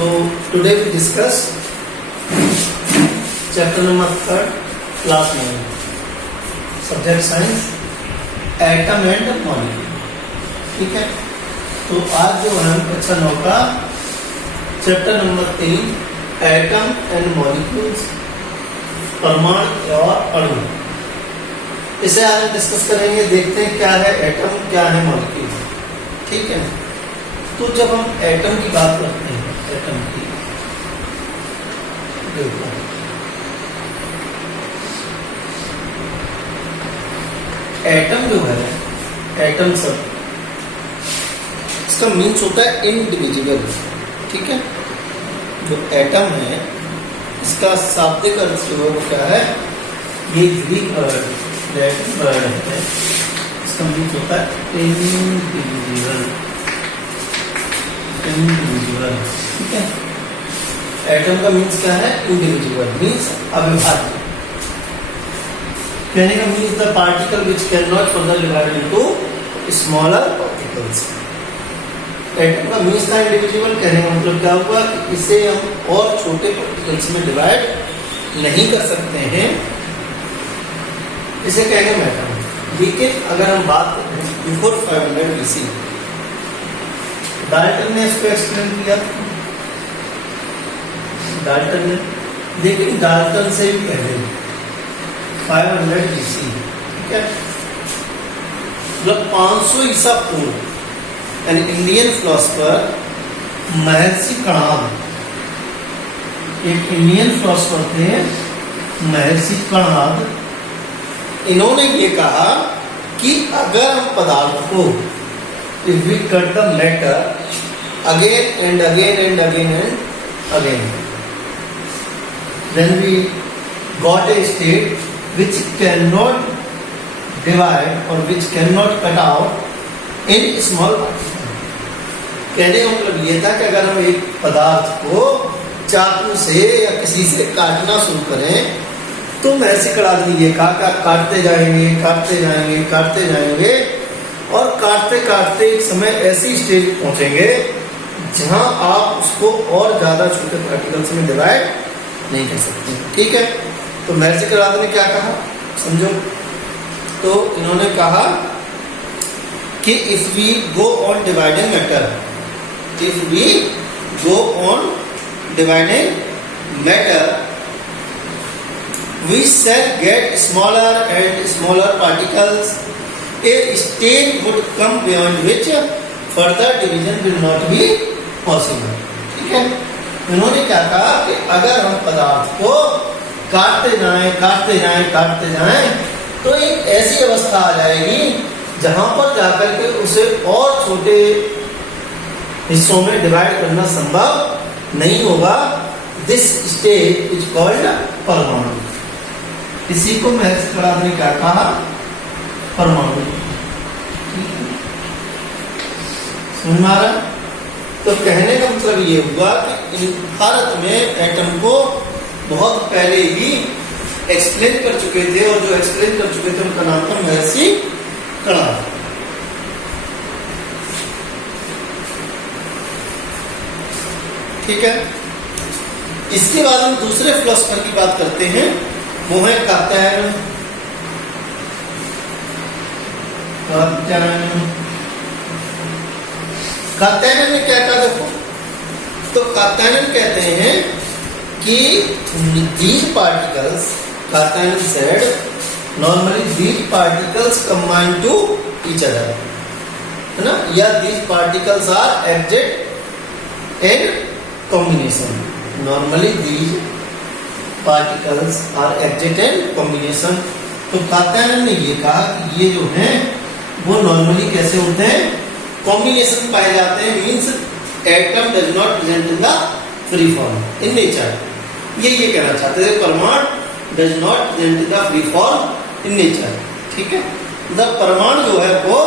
So today we discuss chapter number 3, class 9, subject science, atom and molecule. ठीक है, तो आज जो है कक्षा 9 का chapter number 3 atom and molecules, परमाणु और अणु, इसे आज हम डिस्कस करेंगे। देखते हैं क्या है एटम, क्या है मॉलिक्यूल। ठीक है, तो जब हम एटम की बात करते हैं, एटम की देखो एटम जो है, एटम सब इसका मीन्स होता है इंडिविजुअल। ठीक है, जो एटम है इसका शाब्दिक अर्थ जो है वो क्या है, ये ग्रीक वर्ड, लैटिन वर्ड है, इसका मीन्स होता है इंडिविजुअल। इंडिविजुअल, ठीक है, एटम का मीन्स क्या है, इंडिविजुअल मीन्स अविभाज्य। कहने का means the particle which can not further divide into smaller particles. Atom का मीन्स था इंडिविजुअल, कहने का मतलब क्या हुआ कि इसे हम और छोटे पार्टिकल्स में डिवाइड नहीं कर सकते हैं, इसे कहेंगे एटम। लेकिन अगर हम बात करें बिफोर 500 BC, डाल्टन ने इसको एक्सप्लेन किया, डाल्टन ने, लेकिन डाल्टन से भी पहले 500 BC, ठीक है, मतलब 500 ईसा पूर्व, एन इंडियन फिलोसफर महर्षि कणाद, एक इंडियन फिलोसफर थे महर्षि कणाद, इन्होंने ये कहा कि अगर हम पदार्थ को if we cut the matter again and again and again and again, then we got a state which cannot divide or which cannot cut out in small particles. कहने का मतलब ये था कि अगर हम एक पदार्थ को चाकू से या किसी से काटना शुरू करें तो महर्षि कणाद ने ये कहा, काटते जाएंगे काटते जाएंगे काटते जाएंगे और काटते काटते एक समय ऐसी स्टेज पहुंचेंगे जहां आप उसको और ज्यादा छोटे पार्टिकल्स में डिवाइड नहीं कर सकते। ठीक है, तो महर्षि कणाद ने क्या कहा समझो, तो इन्होंने कहा कि if we go on dividing matter, if we go on dividing matter, we shall get smaller and smaller particles, a stage would come beyond which further division will not be possible. ठीक है, उन्होंने क्या कहा कि अगर हम पदार्थ को काटते जाएं काटते जाएं काटते जाएं तो एक ऐसी अवस्था आ जाएगी जहां पर जाकर के उसे और छोटे हिस्सों में डिवाइड करना संभव नहीं होगा। दिस स्टेज इज कॉल्ड परमाणु। इसी को महर्षि कणाद ने क्या कहा, परमाणु। समझ में आ रहा? तो कहने का मतलब ये हुआ कि भारत में एटम को बहुत पहले ही एक्सप्लेन कर चुके थे, और जो एक्सप्लेन कर चुके थे उनका नाम था महर्षि कणाद। ठीक है, इसके बाद हम दूसरे फिलोसफर की बात करते हैं, वो है कात्यायन। कात्यायन ने क्या कहा देखो, तो कात्यायन कहते हैं कि these particles, Katyayan said normally these particles combine to each other, है ना, या these particles are exact in combination, normally these particles are exact in combination। तो कात्यायन ने ये कहा कि ये जो हैं वो नॉर्मली कैसे होते हैं, कॉम्बिनेशन पाए जाते हैं, means atom does not present in the free form in nature. ये कहना चाहते थे, परमाणु does not present in the free form in nature. ठीक है, द परमाणु जो है वो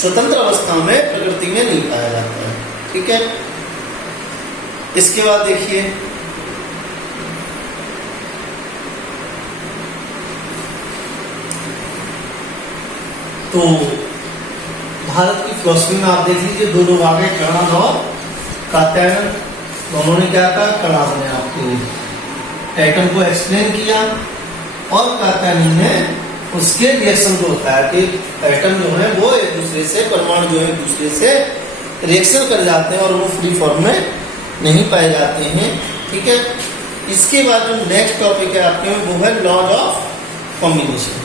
स्वतंत्र अवस्था में प्रकृति में नहीं पाया जाता है। ठीक है, इसके बाद देखिए तो भारत की फिलोसफी में आप देख लीजिए, दो लोग आ गए, कणाद और कात्यायन। तो उन्होंने क्या कहा, कणाद ने आपके एटम को एक्सप्लेन किया और कात्यायनी ने उसके रिएक्शन को बताया कि एटम जो है वो एक दूसरे से, परमाणु जो है एक दूसरे से रिएक्शन कर जाते हैं और वो फ्री फॉर्म में नहीं पाए जाते हैं। ठीक है, इसके बाद जो नेक्स्ट टॉपिक है आपके में वो है laws of combination,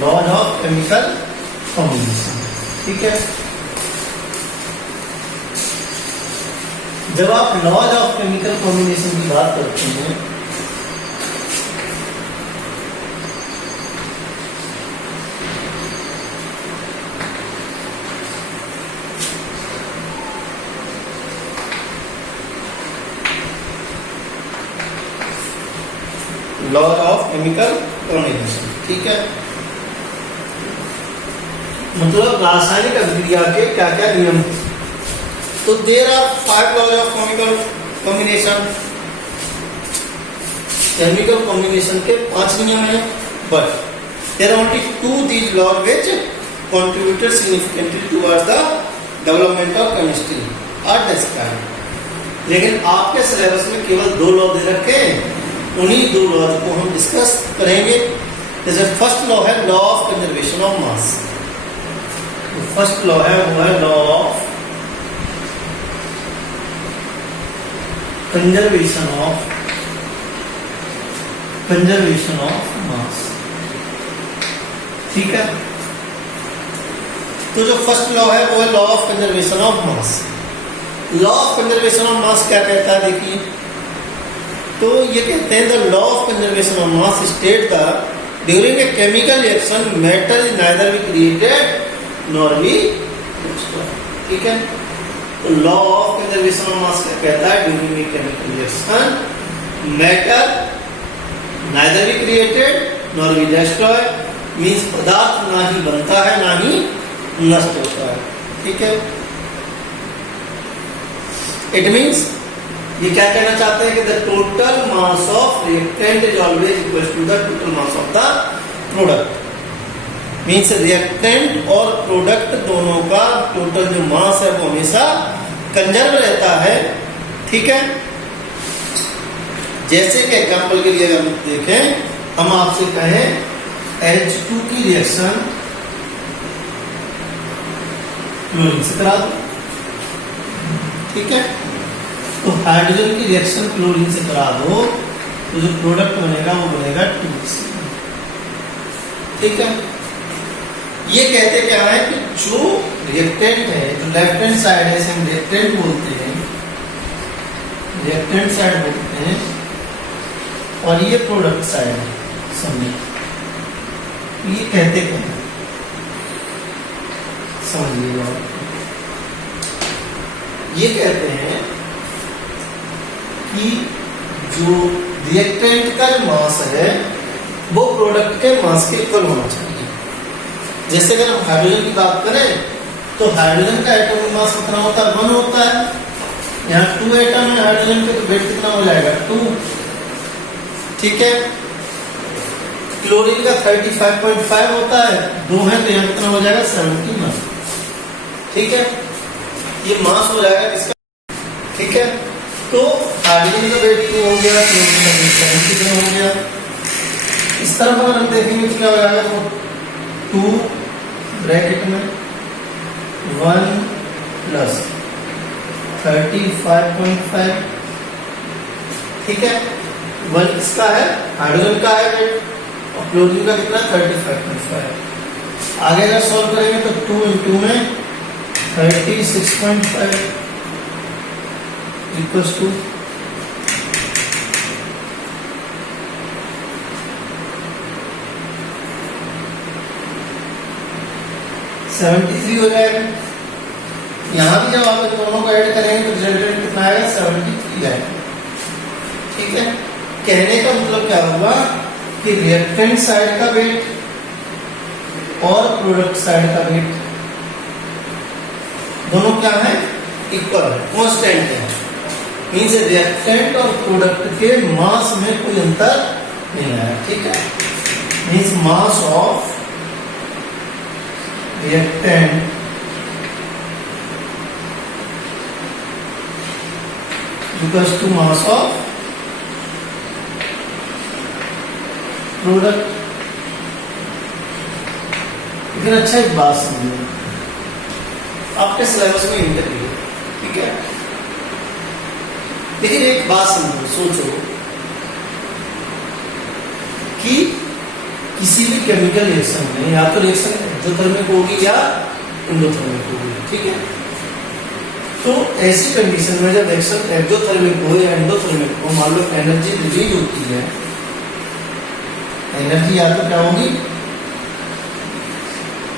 laws of chemical combination. ठीक है, जब आप लॉज ऑफ केमिकल कॉम्बिनेशन की बात करते हैं लॉज ऑफ केमिकल कॉम्बिनेशन, ठीक है, मतलब रासायनिक अभिक्रिया के क्या क्या नियम। तो there are 5 laws of chemical combination, chemical combination के 5 नियम हैं, but there are only 2 these laws which contributed significantly towards the development of chemistry are described. लेकिन आपके सिलेबस में केवल 2 लॉ दे रखे हैं, उन्हीं 2 लॉज को हम डिस्कस करेंगे। जैसे फर्स्ट लॉ है law of conservation of mass. First law है वो है law of conservation of mass. ठीक है, तो जो फर्स्ट लॉ है वो है law of conservation of mass. Law of conservation of mass क्या कहता है, देखिए, तो ये कहते हैं the law of conservation of mass state the during a chemical reaction metal is neither be created nor be destroyed. ठीक है, तो law of conservation of mass क्या कहता है, during a chemical reaction metal neither be created nor be destroyed, means पदार्थ ना ही बनता है ना ही नष्ट होता है। ठीक है, इट मींस ये क्या कहना चाहते हैं कि the total mass of reactant is always equal to the total mass of the product. Means reactant और प्रोडक्ट दोनों का टोटल जो मास है वो हमेशा कंजर्व रहता है। ठीक है, जैसे कि एग्जांपल के लिए हम देखें, हम आपसे कहें H2 की रिएक्शन क्लोरीन से करा दो। ठीक है, तो हाइड्रोजन की रिएक्शन क्लोरीन से करा दो तो जो प्रोडक्ट बनेगा वो बनेगा 2H। ठीक है, ये कहते क्या है कि जो रिएक्टेंट है, जो लेफ्ट हैंड साइड है, इसे हम रिएक्टेंट बोलते हैं, रिएक्टेंट साइड बोलते हैं, और ये प्रोडक्ट साइड है, समझिए ये कहते क्या है, समझिएगा। ये कहते हैं कि जो रिएक्टेंट का मास है वो प्रोडक्ट के मास के इक्वल होना चाहिए। जैसे अगर हम हाइड्रोजन की बात करें तो हाइड्रोजन का एटॉमिक मास कितना होता है, 1 होता है। यहाँ 2 एटम है हाइड्रोजन के, तो वेट कितना हो जाएगा, 2। ठीक है, क्लोरीन का 35.5 होता है, 2 है तो यहाँ कितना हो जाएगा, 71। ठीक है, ये मास हो जाएगा इसका। ठीक है, तो हाइड्रोजन का वेट 2 हो गया, क्लोरीन का वेट 70 हो गया। इस तरफ अगर हम देखेंगे तो क्या हो जाएगा, तो 2 ब्रैकेट में 1 प्लस 35.5। ठीक है, 1 किसका है, हाइड्रोजन का है वेट, और क्लोरीन का कितना, 35.5। आगे अगर सॉल्व करेंगे तो 2 इंटू में 36.5 इक्वल्स टू 73 हो जाएगा। यहाँ भी जब आप दोनों को ऐड करेंगे तो रिजल्टेंट कितना आएगा, 73 आएगा। ठीक है, कहने का मतलब क्या हुआ कि रिएक्टेंट साइड का वेट और प्रोडक्ट साइड का वेट दोनों क्या है, इक्वल है, कांस्टेंट है। मींस रिएक्टेंट और प्रोडक्ट के मास में कोई अंतर नहीं आया। ठीक है, means mass of reactant equals to mass of product. लेकिन अच्छा एक बात समझिए, आपके सिलेबस में इंटरव्यू, ठीक है, लेकिन एक बात समझो, सोचो कि किसी भी केमिकल रिएक्शन में या तो रिएक्शन एक्सोथर्मिक होगी या एंडोथर्मिक होगी, ठीक है। तो ऐसी कंडीशन में जब रिएक्शन एक्सोथर्मिक हो या एंडोथर्मिक हो, मान लो एनर्जी रिलीज होती है, एनर्जी या तो क्या होगी,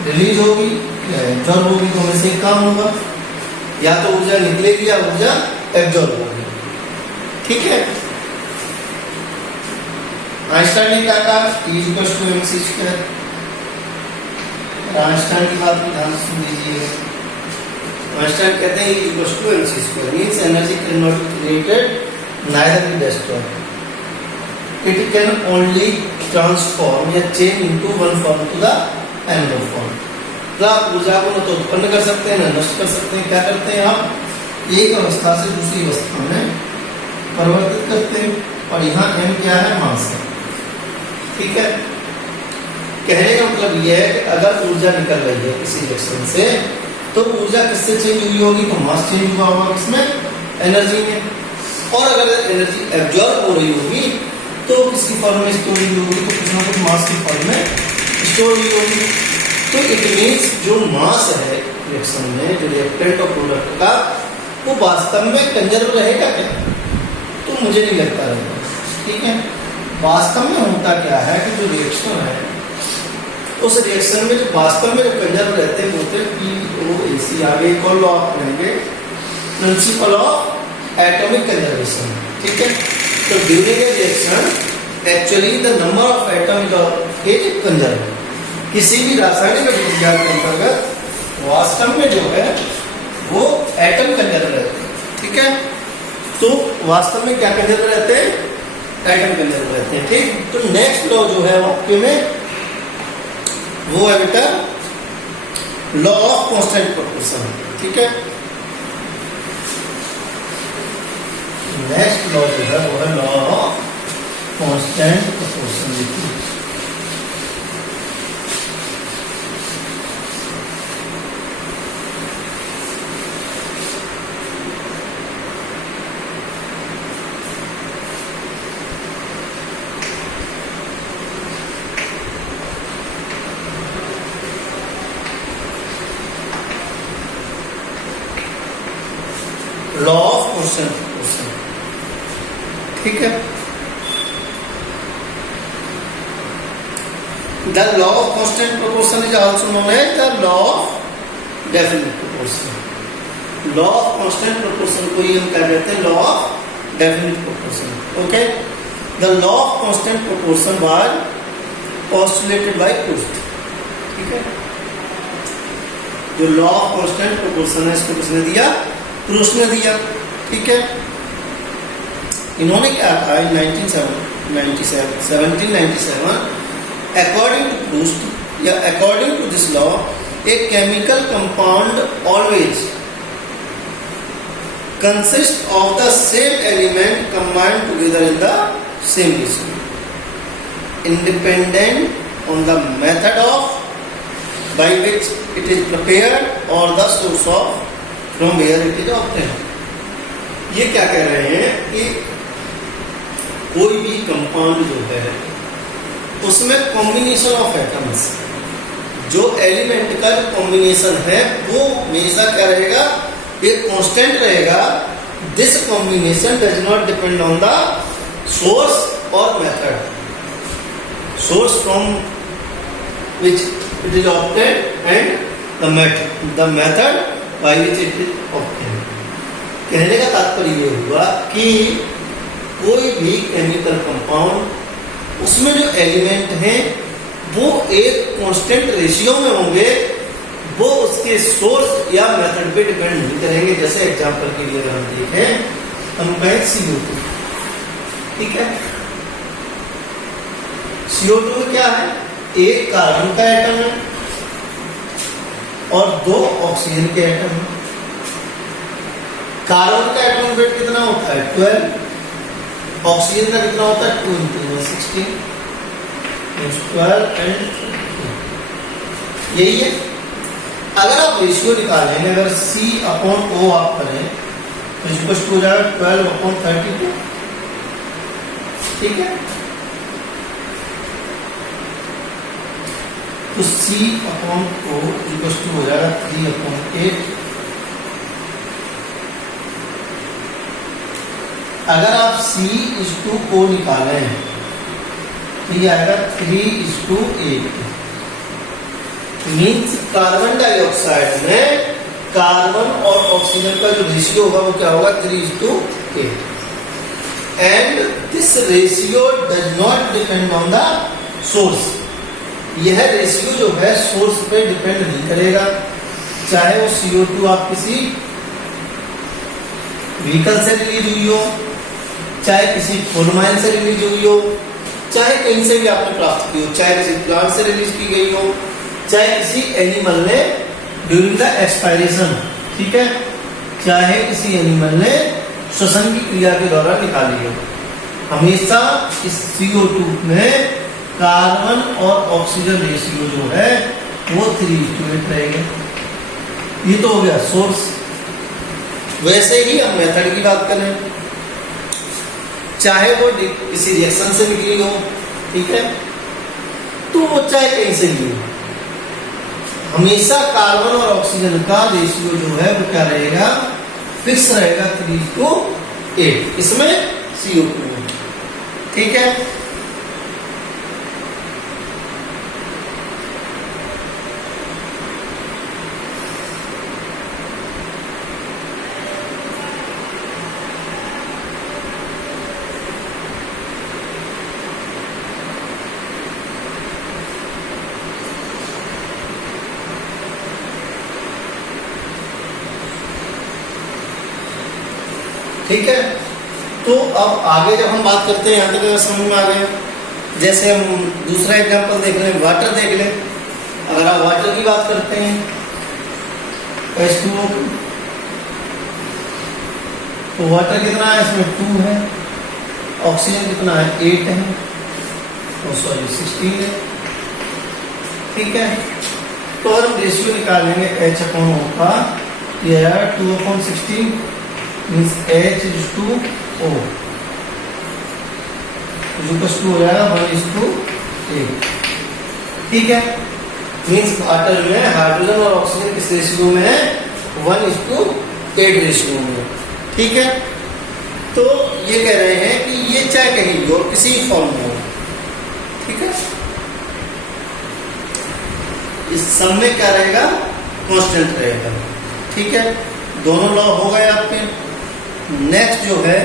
रिलीज होगी या एब्जॉर्ब होगी, तो हमें से एक काम होगा, या तो ऊर्जा निकलेगी या ऊर्जा एब्जॉर्ब होगी, ठीक है। आइंस्टाइन ने क्या कहा, E equals to mc square. Einstein की बात को ध्यान से सुन लीजिए। आइंस्टाइन कहते हैं E equals to mc square means energy can not be created neither be destroyed, it can only transform या change into one form to the another form. तो आप ऊर्जा को न तो उत्पन्न कर सकते हैं न नष्ट कर सकते हैं। क्या करते हैं आप, एक अवस्था से दूसरी अवस्था में परिवर्तित करते हैं, और यहाँ m क्या है, मास है, ठीक है। कहने का मतलब यह है कि अगर ऊर्जा निकल रही है किसी रिएक्शन से, तो ऊर्जा किससे चेंज हुई होगी, तो मास चेंज हुआ होगा किसमें, एनर्जी में। और अगर एनर्जी एब्जॉर्ब हो रही होगी तो किसकी फॉर्म में स्टोर हुई होगी, तो कुछ ना कुछ मास की फॉर्म में स्टोर हुई होगी। तो इट मीन्स जो मास है रिएक्शन में, जो रिएक्टेंट और प्रोडक्ट का, वो वास्तव में कंजर्व रहेगा क्या, तो मुझे नहीं लगता रहेगा, ठीक है। वास्तव में होता क्या है कि जो रिएक्शन है, उस रिएक्शन में जो वास्तव में जो कंजर्व रहते हैं होते हैं POAC। आगे एक और लॉ पढ़ेंगे, प्रिंसिपल ऑफ एटॉमिक कंजर्वेशन, ठीक है। तो during a reaction actually the number of atom is conserve. किसी भी रासायनिक विज्ञान के अंतर्गत वास्तव में जो है वो एटम कंजर्व रहते हैं, ठीक है। तो वास्तव में क्या कंजर्व रहते हैं, एटम कंजर्व रहते हैं, ठीक। तो नेक्स्ट लॉ जो है वाक्य में वो है बेटा लॉ ऑफ कांस्टेंट प्रोपोर्शन, ठीक है। नेक्स्ट लॉ जो है वो है law of constant proportionality. Law of constant proportion, ठीक है। The law of constant proportion is also known as the law of definite proportion. Law of constant proportion को ही हम क्या कहते हैं, law of definite proportion, okay. The law of constant proportion was postulated by Proust, ठीक है। जो law of constant proportion है इसको किसने दिया, प्रूस्ट ने दिया, ठीक है। इन्होंने क्या कहा इन 1797 अकॉर्डिंग टू प्रूस्ट या according to this law a chemical compound always consist of the same element combined together in the same ratio independent on the method of by which it is prepared और the source of from where it is obtained. ये क्या कह रहे हैं कि कोई भी compound जो है उसमें कॉम्बिनेशन ऑफ एटम्स, जो एलिमेंट का जो कॉम्बिनेशन है वो हमेशा क्या रहेगा, ये कांस्टेंट रहेगा। This combination does not depend on the source और method, source from which it is obtained and the method by which it is obtained. कहने का तात्पर्य ये हुआ कि कोई भी केमिकल कंपाउंड उसमें जो एलिमेंट हैं वो एक कांस्टेंट रेशियो में होंगे, वो उसके सोर्स या मेथड पे डिपेंड नहीं करेंगे। जैसे एग्जांपल के लिए हम देखें, हम कहें CO2, ठीक है। CO2 में क्या है, एक कार्बन का एटम है और 2 ऑक्सीजन के एटम है। कार्बन का एटॉमिक वेट कितना होता है 12, ऑक्सीजन का कितना होता है 2 × 16 मींस 12 एंड यही है। अगर आप रेशियो निकालेंगे, अगर C/O आप करें तो इसको हो जाएगा 12/32, ठीक है। तो C/O हो जाएगा 3/8। अगर आप C/O निकालें तो ये आएगा 3:8, मीन्स कार्बन डाइऑक्साइड में कार्बन और ऑक्सीजन का जो रेशियो होगा वो क्या होगा 3:8, and this ratio does not depend on the source. यह रेशियो जो है सोर्स पे डिपेंड नहीं करेगा, चाहे वो CO2 आप किसी व्हीकल से रिलीज हुई हो, चाहे किसी फोर्माइन से रिलीज हुई हो, चाहे कहीं से भी आपने प्राप्त की हो, चाहे किसी प्लांट से रिलीज की गई हो, चाहे किसी एनिमल ने ड्यूरिंग द एक्सपायरेशन, ठीक है, चाहे किसी एनिमल ने श्वसन की क्रिया के दौरान निकाली हो, हमेशा इस CO2 में कार्बन और ऑक्सीजन रेशियो जो है वो 3:8 रहेगा। ये तो हो गया सोर्स। वैसे ही हम मेथड की बात करें, चाहे वो किसी रिएक्शन से निकली हो, ठीक है, तो वो चाहे कहीं से भी हो, हमेशा कार्बन और ऑक्सीजन का रेशियो जो है वो क्या रहेगा, फिक्स रहेगा 3:8, इसमें CO2 में, ठीक है। ठीक है, तो अब आगे जब हम बात करते हैं, यहाँ तक समझ में आ गया। जैसे हम दूसरा एग्जांपल देख लें, वाटर देख लें। अगर आप वाटर की बात करते हैं H2O, तो वाटर कितना है इसमें 2 है, ऑक्सीजन कितना है 8 है, सॉरी 16 है, ठीक है। तो अगर हम रेशियो निकालेंगे H/O का, यह है 2/16 मीन्स H/O हो जाएगा 1:8, ठीक है। मीन्स वाटर में हाइड्रोजन और ऑक्सीजन किस रेशियो में है, 1:8 रेशियो में, ठीक है। तो ये कह रहे हैं कि ये चाहे कहीं भी हो, किसी फॉर्म में हो, ठीक है, इस सब में क्या रहेगा, कांस्टेंट रहेगा, ठीक है। दोनों लॉ हो गए आपके। नेक्स्ट जो है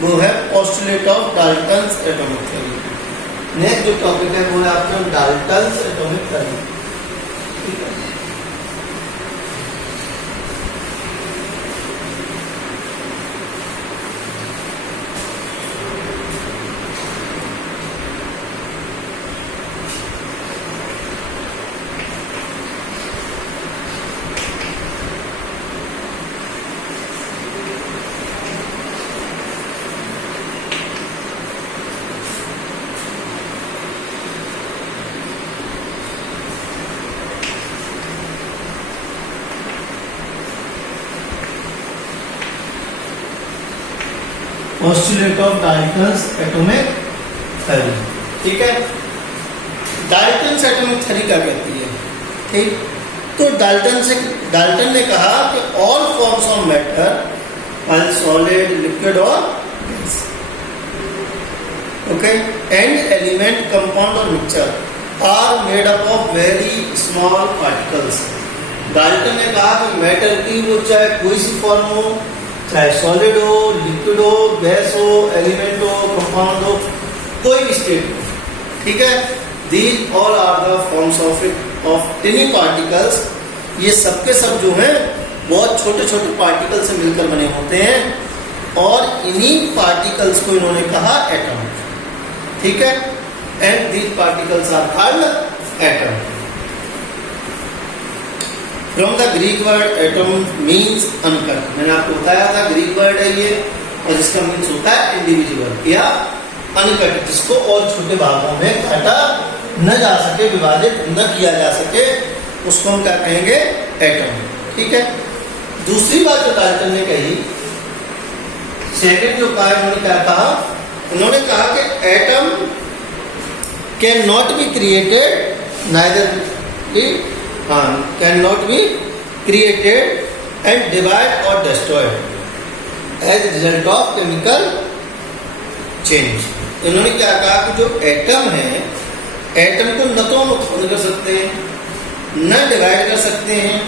वो है postulate of Dalton's atomic theory. Next जो टॉपिक है वो है आपका डाल्टन्स एटॉमिक थ्योरी, ठीक है। Postulate of Dalton's atomic theory, ठीक है। डाल्टन्स एटॉमिक थ्योरी क्या कहती है, ठीक। तो डाल्टन ने कहा कि all forms of matter, solid, liquid और gas, okay, and element, compound और mixture are made up of very small particles. Dalton ने कहा कि मैटर की वो चाहे कोई सी फॉर्म हो, चाहे सॉलिड हो, लिक्विड हो, गैस हो, एलिमेंट हो, कंपाउंड हो, कोई भी स्टेट हो, ठीक है, these all are the forms of tiny particles. ये सबके सब जो हैं बहुत छोटे छोटे पार्टिकल से मिलकर बने होते हैं और इन्हीं पार्टिकल्स को इन्होंने कहा एटम, ठीक है। And these particles are called atom. From the Greek word atom means uncut. मैंने आपको बताया था ग्रीक वर्ड है ये, और जिसका मीन्स होता है इंडिविजुअल या अनकट, जिसको और छोटे भागों में काटा न जा सके, विभाजित न किया जा सके, उसको हम क्या कहेंगे? एटम। ठीक है। दूसरी बात जो डाल्टन ने कही, सेकंड जो कहा उन्होंने क्या कहा? उन्होंने कहा कि atom can not be created neither can not be created and divide और destroyed as result of chemical change. इन्होंने क्या कहा कि जो एटम है, एटम को न तो हम उत्पन्न कर सकते हैं, न डिवाइड कर सकते हैं,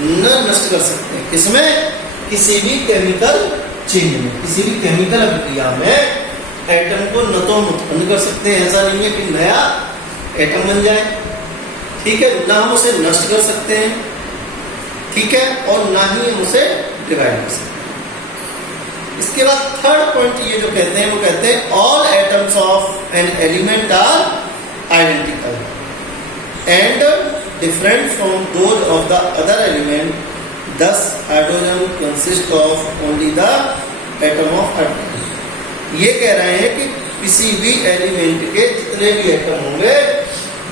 न नष्ट कर सकते हैं। किसमें? किसी भी केमिकल चेंज में, किसी भी केमिकल अभिक्रिया में एटम को न तो हम उत्पन्न कर सकते हैं, ऐसा नहीं है कि नया एटम बन जाए, ठीक है, ना हम उसे नष्ट कर सकते हैं, ठीक है, और ना ही हम उसे डिवाइड कर सकते हैं। इसके बाद थर्ड पॉइंट ये जो कहते हैं, वो कहते हैं all atoms of an element are identical and different from those of the other element, thus hydrogen consist of only the atom of hydrogen. ये कह रहे हैं कि किसी भी एलिमेंट के जितने भी एटम होंगे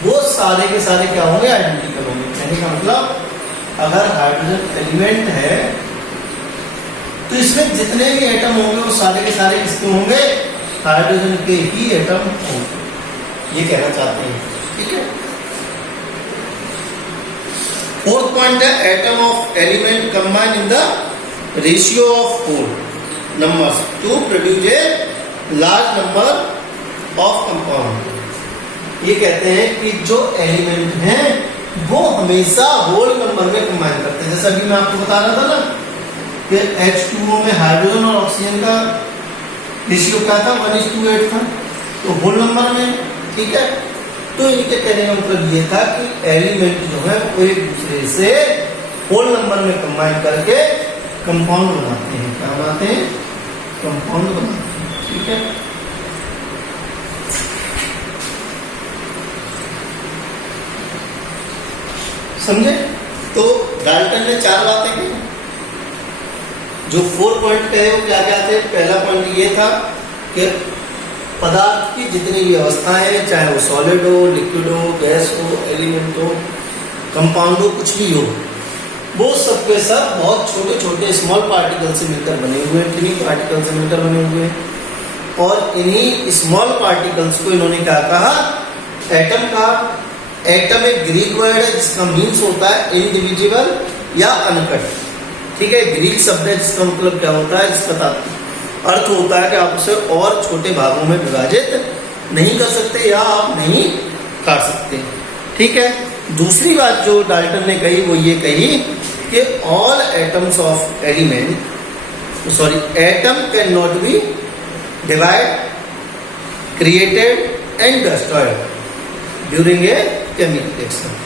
वो सारे के सारे क्या होंगे? आइडेंटिकल होंगे। कहने का मतलब अगर हाइड्रोजन एलिमेंट है तो इसमें जितने भी एटम होंगे वो सारे के सारे किसके होंगे? हाइड्रोजन के ही एटम होंगे, ये कहना चाहते हैं। ठीक है। फोर्थ पॉइंट है atom of element combine in the ratio of whole numbers to produce a large number of compound. ये कहते हैं कि जो एलिमेंट हैं वो हमेशा होल नंबर में कंबाइन करते हैं। जैसा अभी मैं आपको बता रहा था ना कि H2O में हाइड्रोजन और ऑक्सीजन का रेशियो क्या था? 1:8 था, तो होल नंबर में। ठीक है। तो इनके कहने का मतलब ये था कि एलिमेंट जो है वो एक दूसरे से होल नंबर में कंबाइन करके कंपाउंड बनाते हैं। क्या बनाते हैं? कंपाउंड बनाते हैं। ठीक है। समझे? तो डाल्टन ने 4 बातें की। जो 4 पॉइंट कहे वो क्या क्या थे? पहला पॉइंट ये था कि पदार्थ की जितनी भी अवस्थाएं, चाहे वो सॉलिड हो, लिक्विड हो, गैस हो, एलिमेंट हो, कंपाउंड हो, कुछ भी हो, वो सब के सब बहुत छोटे छोटे स्मॉल पार्टिकल से मिलकर बने हुए हैं, टिनी पार्टिकल से मिलकर बने हुए हैं। और इन्हीं स्मॉल पार्टिकल्स को इन्होंने क्या कहा? एटम कहा। एटम एक ग्रीक वर्ड है जिसका मीन्स होता है इंडिविजुअल या अनकट। ठीक है। ग्रीक शब्द है जिसका मतलब क्या होता है? जिसका अर्थ होता है कि आप उसे और छोटे भागों में विभाजित नहीं कर सकते या आप नहीं काट सकते। ठीक है। दूसरी बात जो डाल्टन ने कही वो ये कही कि all atoms of atom can not B divide, created and destroyed during a chemical reaction.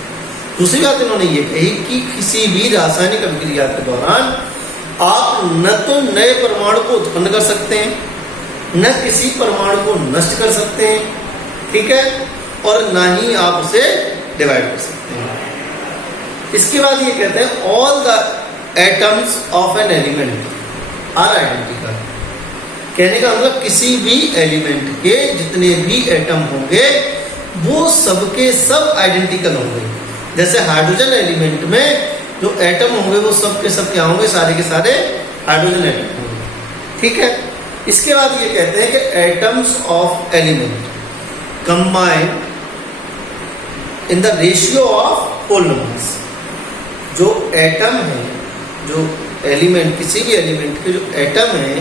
दूसरी बात इन्होंने ये कही कि किसी भी रासायनिक अभिक्रिया के दौरान आप न तो नए परमाणु को उत्पन्न कर सकते हैं, न किसी परमाणु को नष्ट कर सकते हैं। ठीक है। और ना ही आप उसे डिवाइड कर सकते हैं। इसके बाद ये कहते हैं all the atoms of an element are identical. कहने का मतलब किसी भी एलिमेंट के जितने भी एटम होंगे वो सबके सब आइडेंटिकल होंगे। जैसे हाइड्रोजन एलिमेंट में जो एटम होंगे वो सब के सब क्या होंगे? सारे के सारे हाइड्रोजन एटम होंगे। ठीक है। इसके बाद ये कहते हैं कि atoms of element combine in the ratio of whole numbers. जो एटम है, जो एलिमेंट, किसी भी एलिमेंट के जो एटम है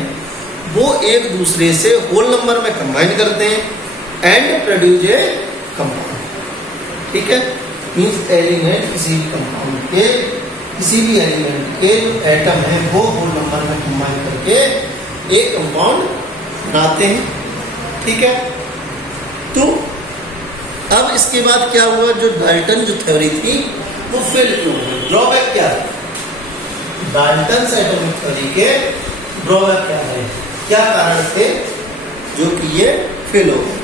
वो एक दूसरे से होल नंबर में कंबाइन करते हैं एंड प्रोड्यूस ए कंपाउंड। ठीक है। मीन्स एलिमेंट किसी भी कंपाउंड के, किसी भी एलिमेंट के जो एटम है वो होल नंबर में कंबाइन करके एक कंपाउंड बनाते हैं। ठीक है। तो अब इसके बाद क्या हुआ? जो डाल्टन जो थ्योरी थी वो फेल क्यों हुई? ड्रॉबैक क्या है? डाल्टन एटॉमिक थ्योरी के ड्रॉबैक क्या है? क्या कारण थे जो कि ये फेल हो गए?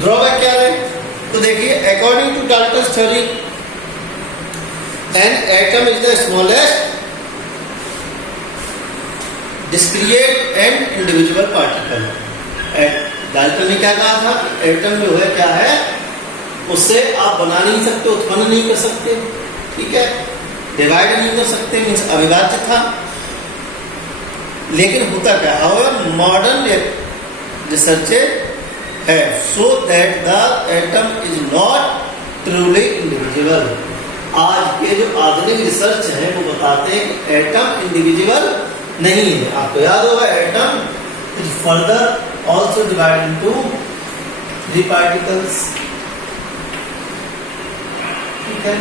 ड्रॉबैक क्या है? तो देखिए, according to Dalton theory an atom is the smallest discrete and individual particle. Dalton ने क्या कहा था? एटम जो है क्या है, उससे आप बना नहीं सकते, उत्पन्न नहीं कर सकते, ठीक है, डिवाइड नहीं कर सकते, मीन्स अविभाज्य था। लेकिन होता क्या, हाउएवर मॉडर्न रिसर्चेज है so that the atom is not truly individual. आज के जो आधुनिक रिसर्च है वो बताते हैं कि एटम इंडिविजुअल नहीं है। आपको याद होगा atom is further also divide into 3 particles, ठीक है।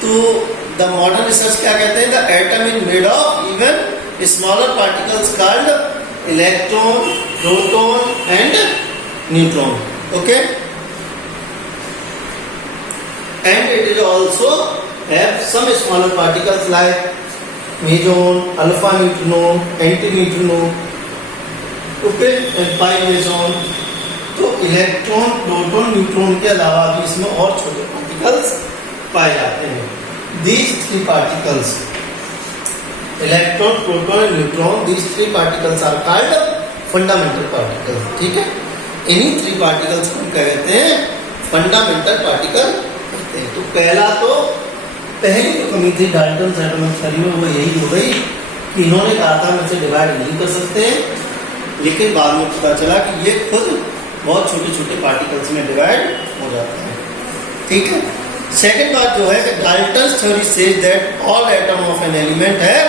तो द मॉडर्न रिसर्च क्या कहते हैं? The atom is made of even smaller particles called electron, proton and neutron, okay. And it is also have some smaller particles like meson, alpha neutrino, antineutrino, okay, and pi meson। तो electron, proton, neutron के अलावा भी इसमें और छोटे particles पाए जाते हैं। These 3 particles, electron, proton and neutron, these 3 particles are called fundamental particles, ठीक है। इन्हीं 3 particles को हम कहते हैं fundamental particle। तो पहली जो कमी थी डाल्टन एटॉमिक थ्योरी में वो यही हो गई कि इन्होंने कहा था हम इसे डिवाइड नहीं कर सकते, लेकिन बाद में पता चला कि ये खुद बहुत छोटे छोटे पार्टिकल्स में डिवाइड हो जाते हैं, ठीक है। सेकंड बात जो है कि Dalton theory says that all atom of an element है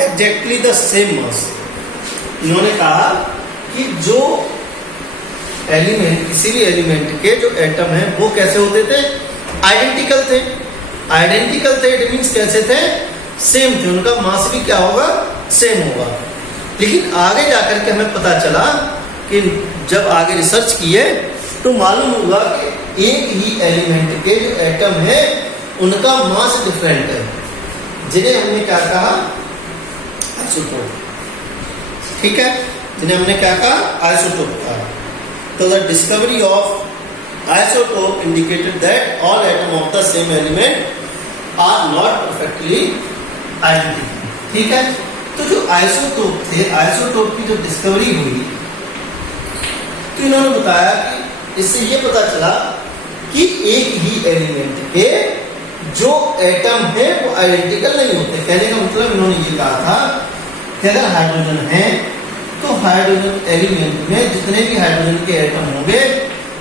एग्जैक्टली द सेम मास। इन्होंने कहा कि जो एलिमेंट, किसी भी एलिमेंट के जो एटम है वो कैसे होते थे? आइडेंटिकल थे। आइडेंटिकल थे इट मींस कैसे थे? सेम थे, उनका मास भी क्या होगा? सेम होगा। लेकिन आगे जाकर के हमें पता चला कि जब आगे रिसर्च किए तो मालूम हुआ कि एक ही एलिमेंट के जो एटम है उनका मास डिफरेंट है, जिन्हें हमने क्या कहा? आइसोटोप, ठीक है, जिन्हें हमने क्या कहा? आइसोटोप कहा। तो the discovery of isotope indicated that all atoms of the same element are not perfectly identical, ठीक है। तो जो आइसोटोप थे, आइसोटोप की जो डिस्कवरी हुई तो इन्होंने बताया कि इससे ये पता चला कि एक ही एलिमेंट के जो एटम है वो आइडेंटिकल नहीं होते। कहने का मतलब इन्होंने ये कहा था कि अगर हाइड्रोजन है तो हाइड्रोजन एलिमेंट में जितने भी हाइड्रोजन के एटम होंगे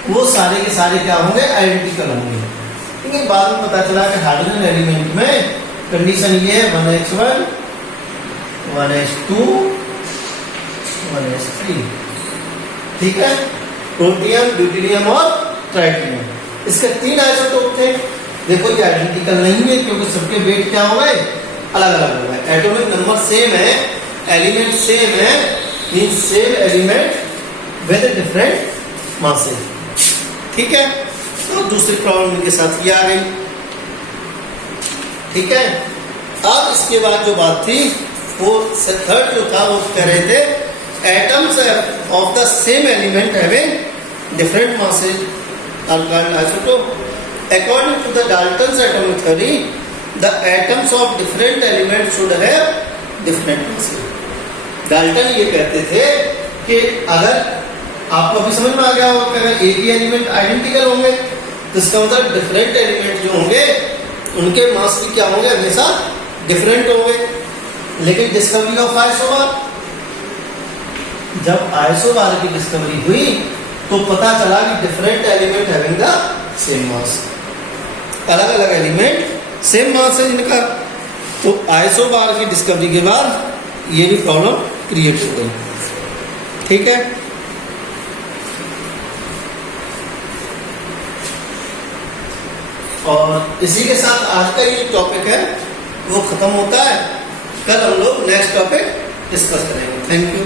वो सारे के सारे क्या होंगे? आइडेंटिकल होंगे। लेकिन बाद में पता चला कि हाइड्रोजन एलिमेंट में कंडीशन ये है 1s1, 1s2, 1s3, ठीक है। प्रोटियम, ड्यूटेरियम और ट्राइटियम, इसके 3 आइसोटोप थे। देखो ये आइडेंटिकल नहीं है क्योंकि सबके वेट क्या हो गए? अलग अलग हो गए। एटॉमिक नंबर सेम है, एलिमेंट सेम है, means same element with different masses, ठीक है। तो दूसरी प्रॉब्लम के साथ ये आ गई, ठीक है। अब इसके बाद जो बात थी वो थर्ड जो था वो कह रहे थे atoms of the same element having different masses are called isotope. According to the Dalton's atomic theory the atoms of different element should have different masses. Dalton ये कहते थे कि अगर आपको अभी समझ में आ गया होगा कि अगर एक ही एलिमेंट आइडेंटिकल होंगे तो इसका मतलब डिफरेंट एलिमेंट जो होंगे उनके मास भी क्या होंगे? हमेशा डिफरेंट होंगे। लेकिन डिस्कवरी ऑफ आइसोबार, जब आइसोबार की डिस्कवरी हुई तो पता चला कि different element having the same mass, अलग अलग एलिमेंट सेम मास है इनका। तो आइसोबार की डिस्कवरी के बाद ये भी प्रॉब्लम क्रिएट हो गई, ठीक है। और इसी के साथ आज का ये टॉपिक है वो खत्म होता है। कल हम लोग नेक्स्ट टॉपिक डिस्कस करेंगे। Thank you.